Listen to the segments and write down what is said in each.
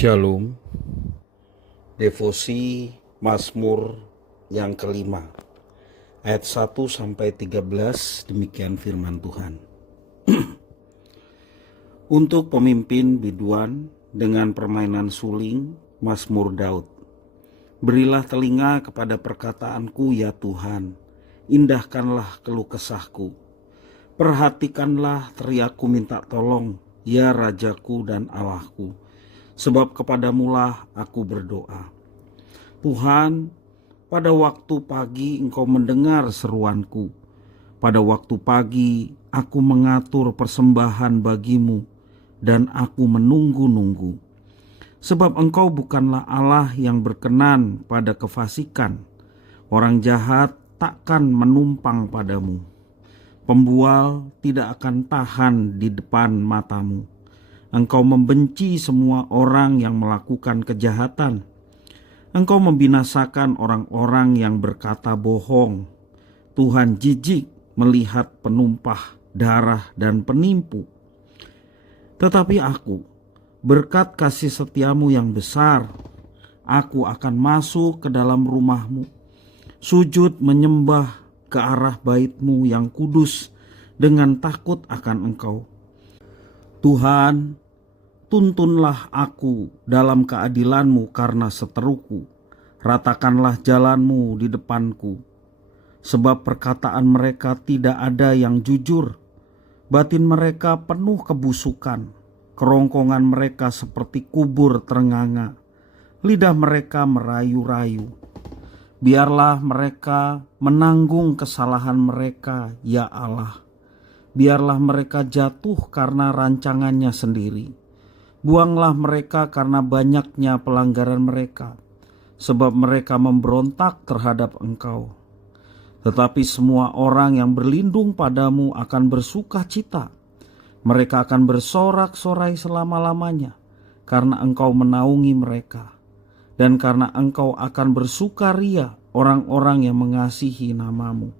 Shalom. Devosi Mazmur yang kelima, ayat 1-13, demikian firman Tuhan. Untuk pemimpin biduan dengan permainan suling, Mazmur Daud. Berilah telinga kepada perkataanku ya Tuhan, indahkanlah keluh kesahku. Perhatikanlah teriakku minta tolong, ya Rajaku dan Allahku. Sebab kepadamulah aku berdoa. Tuhan, pada waktu pagi Engkau mendengar seruanku. Pada waktu pagi aku mengatur persembahan bagimu dan aku menunggu-nunggu. Sebab Engkau bukanlah Allah yang berkenan pada kefasikan. Orang jahat takkan menumpang padamu. Pembual tidak akan tahan di depan matamu. Engkau membenci semua orang yang melakukan kejahatan. Engkau membinasakan orang-orang yang berkata bohong. Tuhan jijik melihat penumpah darah dan penipu. Tetapi aku, berkat kasih setiamu yang besar, aku akan masuk ke dalam rumahmu, sujud menyembah ke arah baitmu yang kudus dengan takut akan Engkau. Tuhan, tuntunlah aku dalam keadilan-Mu karena seteruku. Ratakanlah jalan-Mu di depanku. Sebab perkataan mereka tidak ada yang jujur. Batin mereka penuh kebusukan. Kerongkongan mereka seperti kubur terenganga. Lidah mereka merayu-rayu. Biarlah mereka menanggung kesalahan mereka, ya Allah. Biarlah mereka jatuh karena rancangannya sendiri. Buanglah mereka karena banyaknya pelanggaran mereka, sebab mereka memberontak terhadap Engkau. Tetapi semua orang yang berlindung padamu akan bersuka cita. Mereka akan bersorak-sorai selama-lamanya, karena Engkau menaungi mereka. Dan karena Engkau akan bersukaria orang-orang yang mengasihi nama-Mu.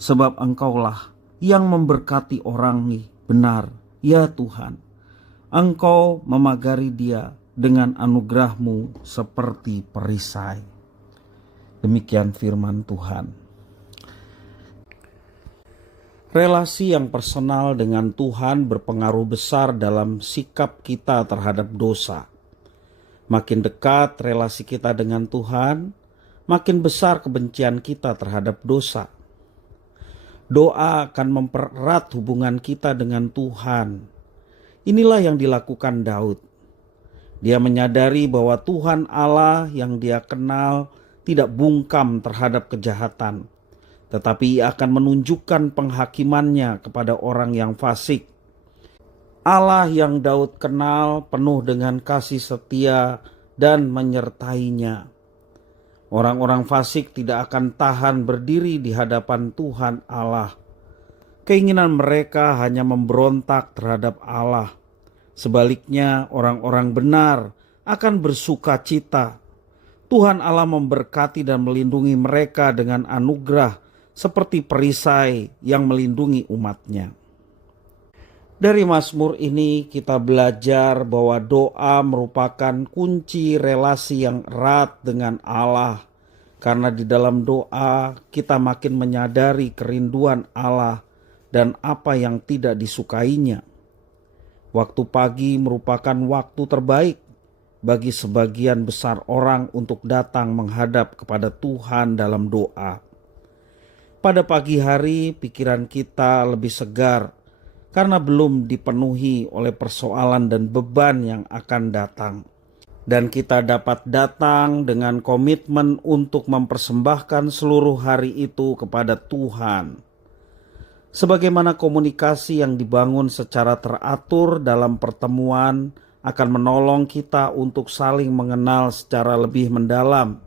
Sebab Engkaulah yang memberkati orang ini benar, ya Tuhan. Engkau memagari dia dengan anugerah-Mu seperti perisai. Demikian firman Tuhan. Relasi yang personal dengan Tuhan berpengaruh besar dalam sikap kita terhadap dosa. Makin dekat relasi kita dengan Tuhan, makin besar kebencian kita terhadap dosa. Doa akan mempererat hubungan kita dengan Tuhan. Inilah yang dilakukan Daud. Dia menyadari bahwa Tuhan Allah yang dia kenal tidak bungkam terhadap kejahatan, tetapi ia akan menunjukkan penghakimannya kepada orang yang fasik. Allah yang Daud kenal penuh dengan kasih setia dan menyertainya. Orang-orang fasik tidak akan tahan berdiri di hadapan Tuhan Allah. Keinginan mereka hanya memberontak terhadap Allah. Sebaliknya, orang-orang benar akan bersuka cita. Tuhan Allah memberkati dan melindungi mereka dengan anugerah seperti perisai yang melindungi umatnya. Dari Mazmur ini kita belajar bahwa doa merupakan kunci relasi yang erat dengan Allah. Karena di dalam doa kita makin menyadari kerinduan Allah dan apa yang tidak disukainya. Waktu pagi merupakan waktu terbaik bagi sebagian besar orang untuk datang menghadap kepada Tuhan dalam doa. Pada pagi hari pikiran kita lebih segar karena belum dipenuhi oleh persoalan dan beban yang akan datang. Dan kita dapat datang dengan komitmen untuk mempersembahkan seluruh hari itu kepada Tuhan. Sebagaimana komunikasi yang dibangun secara teratur dalam pertemuan akan menolong kita untuk saling mengenal secara lebih mendalam.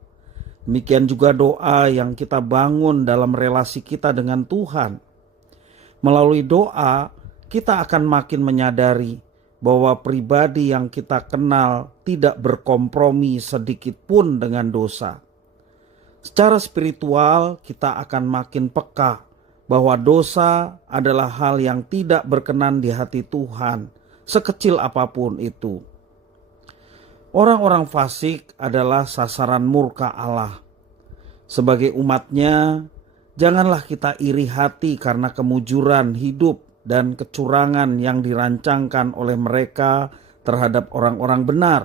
Demikian juga doa yang kita bangun dalam relasi kita dengan Tuhan. Melalui doa, kita akan makin menyadari bahwa pribadi yang kita kenal tidak berkompromi sedikit pun dengan dosa. Secara spiritual, kita akan makin peka bahwa dosa adalah hal yang tidak berkenan di hati Tuhan, sekecil apapun itu. Orang-orang fasik adalah sasaran murka Allah. Sebagai umatnya, janganlah kita iri hati karena kemujuran hidup dan kecurangan yang dirancangkan oleh mereka terhadap orang-orang benar.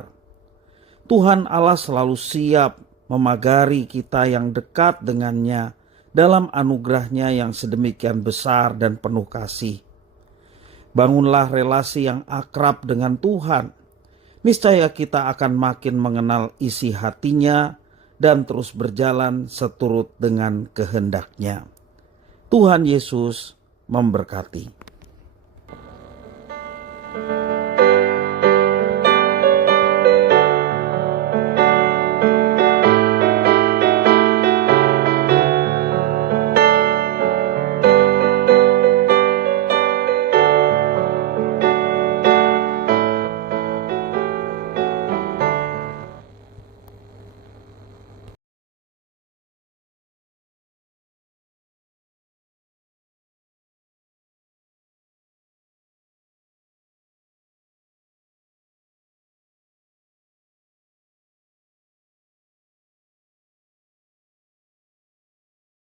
Tuhan Allah selalu siap memagari kita yang dekat dengannya dalam anugerahnya yang sedemikian besar dan penuh kasih. Bangunlah relasi yang akrab dengan Tuhan. Niscaya kita akan makin mengenal isi hatinya dan terus berjalan seturut dengan kehendaknya. Tuhan Yesus memberkati.